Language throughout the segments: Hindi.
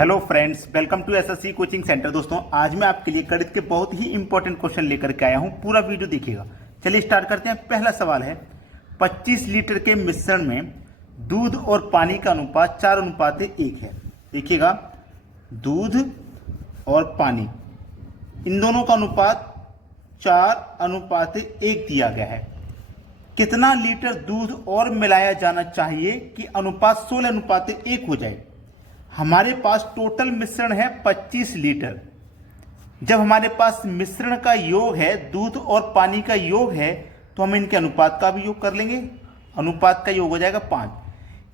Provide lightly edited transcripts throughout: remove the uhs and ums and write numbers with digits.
Hello friends, welcome to SSC coaching centre. दोस्तों, आज मैं आपके लिए गणित के बहुत ही इंपॉर्टेंट क्वेश्चन लेकर के आया हूं। पूरा वीडियो देखिएगा। चलिए स्टार्ट करते हैं। पहला सवाल है, 25 लीटर के मिश्रण में दूध और पानी का अनुपात 4:1 है। देखिएगा, दूध और पानी इन दोनों का अनुपात 4:1 दिया गया है। कितना लीटर दूध और मिलाया जाना चाहिए कि अनुपात 16:1 हो जाए? हमारे पास टोटल मिश्रण है 25 लीटर। जब हमारे पास मिश्रण का योग है, दूध और पानी का योग है, तो हम इनके अनुपात का भी योग कर लेंगे। अनुपात का योग हो जाएगा 5।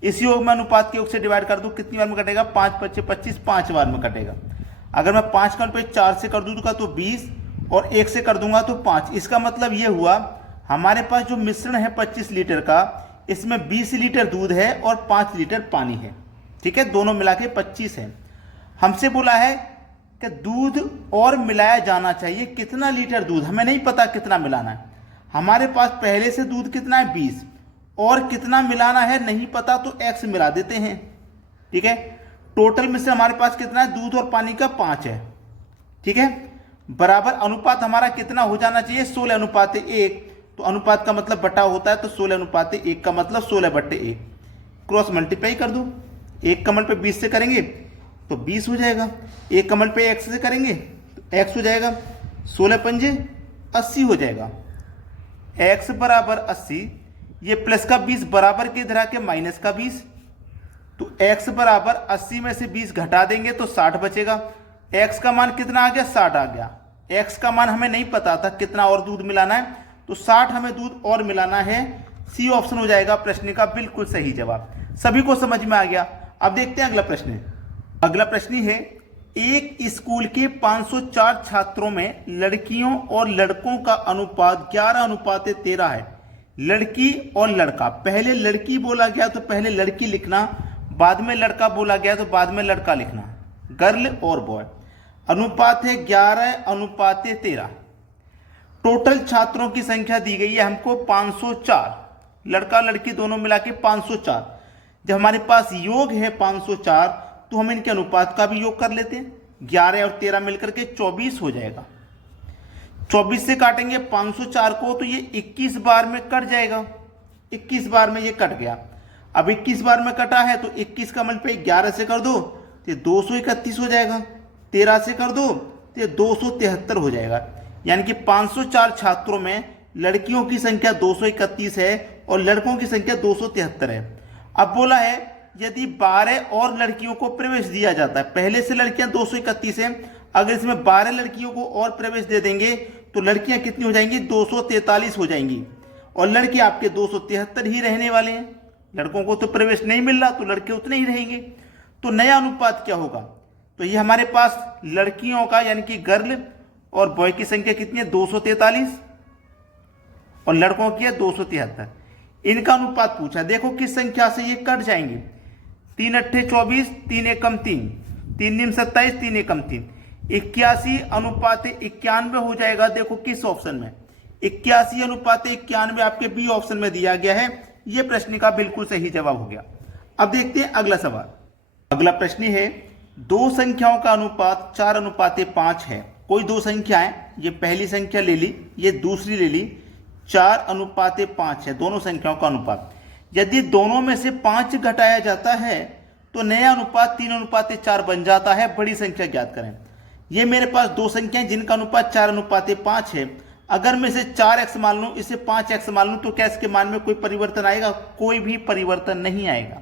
इस योग में अनुपात के योग से डिवाइड कर दूं, कितनी बार में कटेगा? 5 × 5 = 25, 5 बार में कटेगा। अगर मैं 5 का अनुपात 4 से कर दूंगा तो 20 और 1 से कर दूंगा तो 5। इसका मतलब यह हुआ, हमारे पास जो मिश्रण है 25 लीटर का, इसमें 20 लीटर दूध है और 5 लीटर पानी है। ठीक है, दोनों मिला के 25 है। हमसे बोला है कि दूध और मिलाया जाना चाहिए। कितना लीटर दूध हमें नहीं पता, कितना मिलाना है। हमारे पास पहले से दूध कितना है? 20। और कितना मिलाना है नहीं पता, तो x मिला देते हैं। ठीक है, टोटल मिश्रण हमारे पास कितना है? दूध और पानी का 5 है। ठीक है, बराबर अनुपात हमारा कितना हो जाना चाहिए? 16:1। तो अनुपात का मतलब बटा होता है, तो 16:1 का मतलब 16/1। क्रॉस मल्टीप्लाई कर दो। 1 कमल पे 20 से करेंगे तो 20 हो जाएगा। 1 कमल पे x से करेंगे तो x हो जाएगा। 16 पंजे 80 हो जाएगा। x बराबर 80। ये प्लस का 20 बराबर के इधर आके माइनस का 20। तो x बराबर 80 में से 20 घटा देंगे तो 60 बचेगा। x का मान कितना आ गया? 60 आ गया। x का मान हमें नहीं पता था कितना और दूध मिलाना है, तो 60 हमें दूध और मिलाना है। सी ऑप्शन हो जाएगा प्रश्न का बिल्कुल सही जवाब। सभी को समझ में आ गया। अब देखते हैं अगला प्रश्न। अगला प्रश्न है, एक स्कूल के 504 छात्रों में लड़कियों और लड़कों का अनुपात 11:13 है। लड़की और लड़का, पहले लड़की बोला गया तो पहले लड़की लिखना, बाद में लड़का बोला गया तो बाद में लड़का लिखना। गर्ल और बॉय, अनुपात है 11:13। टोटल छात्रों की संख्या दी गई है हमको 504। लड़का लड़की दोनों मिला के 504। जब हमारे पास योग है 504, तो हम इनके अनुपात का भी योग कर लेते हैं। 11 और 13 मिलकर के 24 हो जाएगा। 24 से काटेंगे 504 को तो ये 21 बार में कट जाएगा। 21 बार में ये कट गया। अब 21 बार में कटा है तो 21 का मल पे 11 से कर दो तो 231 हो जाएगा। 13 से कर दो तो 273 हो जाएगा। यानी कि 504 छात्रों में लड़कियों की संख्या 231 है और लड़कों की संख्या 273 है। अब बोला है, यदि 12 और लड़कियों को प्रवेश दिया जाता है, पहले से लड़कियां 231 हैं, अगर इसमें 12 लड़कियों को और प्रवेश दे देंगे तो लड़कियां कितनी हो जाएंगी? 243 हो जाएंगी। और लड़के आपके 273 ही रहने वाले हैं। लड़कों को तो प्रवेश नहीं मिल रहा, तो लड़के उतने ही रहेंगे। तो नया अनुपात क्या होगा? तो ये हमारे पास लड़कियों का यानी कि गर्ल और बॉय की संख्या कितनी है? 243 और लड़कों की है 273। इनका अनुपात पूछा। देखो किस संख्या से ये कट जाएंगे। 3 अट्ठे 24, 3 एकम 3, 3 निम 27, 3 एकम 3, 81:91 हो जाएगा। देखो किस ऑप्शन में? 81:91 आपके बी ऑप्शन में दिया गया है। ये प्रश्न का बिल्कुल सही जवाब हो गया। अब देखते हैं अगला सवाल। अगला प्रश्न है, दो संख्याओं का अनुपात 4:5 है। कोई दो संख्या है, ये पहली संख्या ले ली, ये दूसरी ले ली। 4:5 है दोनों संख्याओं का अनुपात। यदि दोनों में से 5 घटाया जाता है तो नया अनुपात 3:4 बन जाता है। बड़ी संख्या ज्ञात करें। ये मेरे पास दो संख्याएं जिनका अनुपात 4:5 है। अगर मैं इसे 4x मान लूं, इसे 5x मान लूं, तो क्या इसके मान में कोई परिवर्तन आएगा? कोई भी परिवर्तन नहीं आएगा।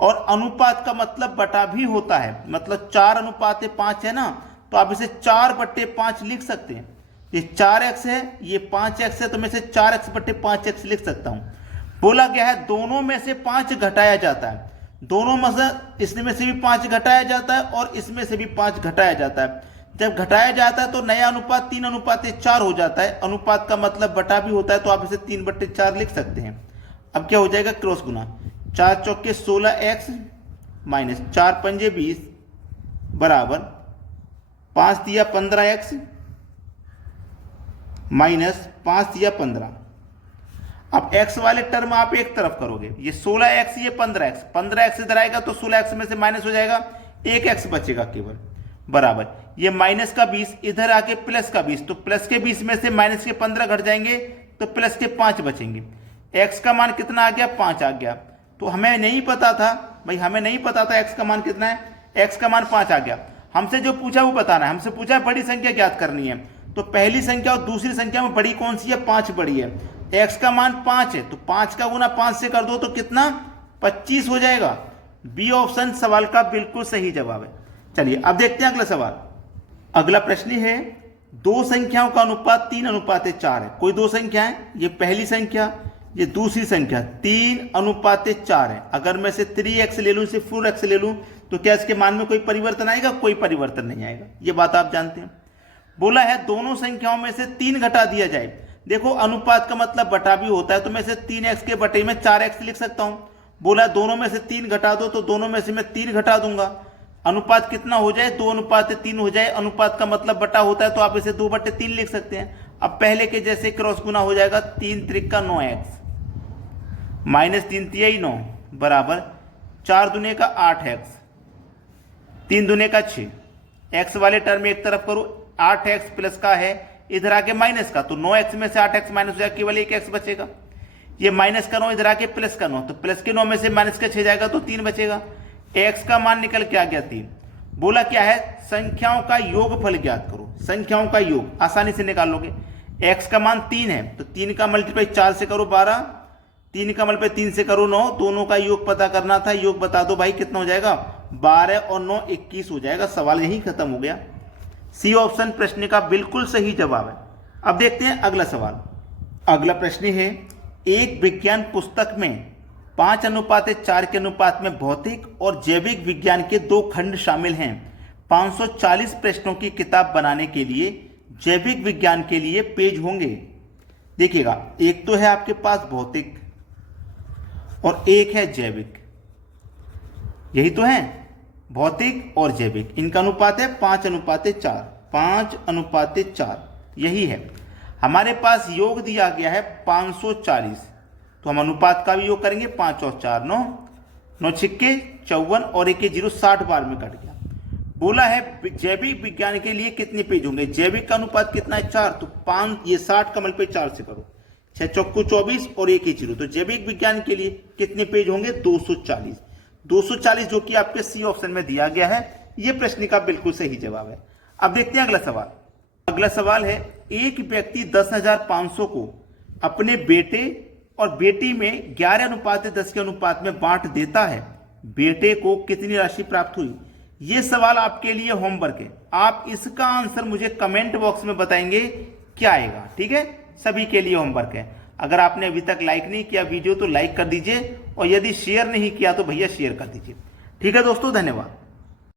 और अनुपात का मतलब बटा भी होता है। मतलब 4:5 है ना, तो आप इसे 4/5 लिख सकते हैं। ये 4x है, ये 5x है, तो मैं इसे 4x/5x लिख सकता हूं। बोला गया है दोनों में से 5 घटाया जाता है। दोनों में से, इसमें से भी 5 घटाया जाता है और इसमें से भी 5 घटाया जाता है। जब घटाया जाता है तो नया अनुपात 3:4 हो जाता है। अनुपात का मतलब बटा भी होता है, तो आप इसे 3/4 लिख सकते हैं। अब क्या हो जाएगा? क्रॉस गुना। 4 चौके 16x माइनस 4 पंजे 20 बराबर 5 दिया 15x माइनस 5 दिया 15। अब x वाले टर्म आप एक तरफ करोगे, ये 16x ये 15x, 15x इधर आएगा तो 16x में से माइनस हो जाएगा, एक एक्स बचेगा केवल, बराबर ये माइनस का 20 इधर आके प्लस का 20, तो प्लस के 20 में से माइनस के 15 घट जाएंगे तो प्लस के 5 बचेंगे। एक्स का मान कितना आ गया, 5 आ गया। तो हमें नहीं पता था भाई, हमें नहीं पता था एक्स का मान कितना है, एक्स का मान 5 आ गया। हमसे जो पूछा वो बताना है, हमसे पूछा बड़ी संख्या ज्ञात करनी है। तो पहली संख्या और दूसरी संख्या में बड़ी कौन सी है, 5 बड़ी है। एक्स का मान 5 है तो 5 का गुना 5 से कर दो तो कितना, 25 हो जाएगा। बी ऑप्शन सवाल का बिल्कुल सही जवाब है। चलिए अब देखते हैं अगला सवाल। अगला प्रश्न है, दो संख्याओं का अनुपात 3:4 है। कोई दो संख्या है, ये पहली संख्या, ये दूसरी संख्या, 3:4 है। अगर मैं इसे 3x ले लूं, इसे 4x ले लूं, तो क्या इसके मान में कोई परिवर्तन आएगा, कोई परिवर्तन नहीं आएगा, ये बात आप जानते हैं। बोला है दोनों संख्याओं में से 3 घटा दिया जाए। देखो अनुपात का मतलब बटा भी होता है, तो मैं इसे 3x के बटे में 4x लिख सकता हूं। बोला दोनों में से 3 घटा दो, तो दोनों में से मैं 3 घटा दूंगा। अनुपात कितना हो जाए, 2:3 हो जाए। अनुपात का मतलब बटा होता है, तो आप इसे 2/3 लिख सकते हैं। अब पहले के जैसे क्रॉस गुना हो जाएगा, 3 त्रिक 9x माइनस 3 तिहाई 9 बराबर 4 दूने का 8x 3 दूने का 6। एक्स वाले टर्म एक तरफ करो, 8x प्लस का है, इधर आके माइनस का, तो 9x में से 8x माइनस हो जाएगा, केवल 1x बचेगा। ये माइनस का 9 इधर आके प्लस का 9, तो प्लस के 9 में से माइनस का 6 जाएगा तो 3 बचेगा। x का मान निकल के आ गया 3। बोला क्या है, संख्याओं का योगफल ज्ञात करो। संख्याओं का योग आसानी से निकाल लोगे। x का मान 3 है तो 3 का मल्टीप्लाई 4 से करो 12, 3 का मल्टीप्लाई 3 से करो 9, दोनों का योग पता करना था। योग बता दो भाई कितना हो जाएगा, 12 और 9 21 हो जाएगा। सवाल यही खत्म हो गया। सी ऑप्शन प्रश्न का बिल्कुल सही जवाब है। अब देखते हैं अगला सवाल। अगला प्रश्न है, एक विज्ञान पुस्तक में 5:4 के अनुपात में भौतिक और जैविक विज्ञान के 2 खंड शामिल हैं। 540 प्रश्नों की किताब बनाने के लिए जैविक विज्ञान के लिए पेज होंगे। देखिएगा, एक तो है आपके पास भौतिक और एक है जैविक, यही तो है भौतिक और जैविक। इनका अनुपात है 5:4, 5:4 यही है। हमारे पास योग दिया गया है 540, तो हम अनुपात का भी योग करेंगे। 5 और 4 9, 9 छिक्के 54 और 1 0 60 बार में कट गया। बोला है जैविक विज्ञान के लिए कितने पेज होंगे। जैविक का अनुपात कितना है, 4, तो 5 ये 60 का मल्टीप्लाई 4 से करो, 6 चौको 24 और 1 0, तो जैविक विज्ञान के लिए कितने पेज होंगे, 240। 240 जो कि आपके सी ऑप्शन में दिया गया है। यह प्रश्न का बिल्कुल सही जवाब है। अब देखते हैं अगला सवाल। अगला सवाल है, एक व्यक्ति 10,500 को अपने बेटे और बेटी में 11:10 के अनुपात में बांट देता है। बेटे को कितनी राशि प्राप्त हुई। यह सवाल आपके लिए होमवर्क है। आप इसका आंसर मुझे कमेंट बॉक्स में बताएंगे क्या आएगा, ठीक है। सभी के लिए होमवर्क है। अगर आपने अभी तक लाइक नहीं किया वीडियो तो लाइक कर दीजिए, और यदि शेयर नहीं किया तो भैया शेयर कर दीजिए, ठीक है दोस्तों। धन्यवाद।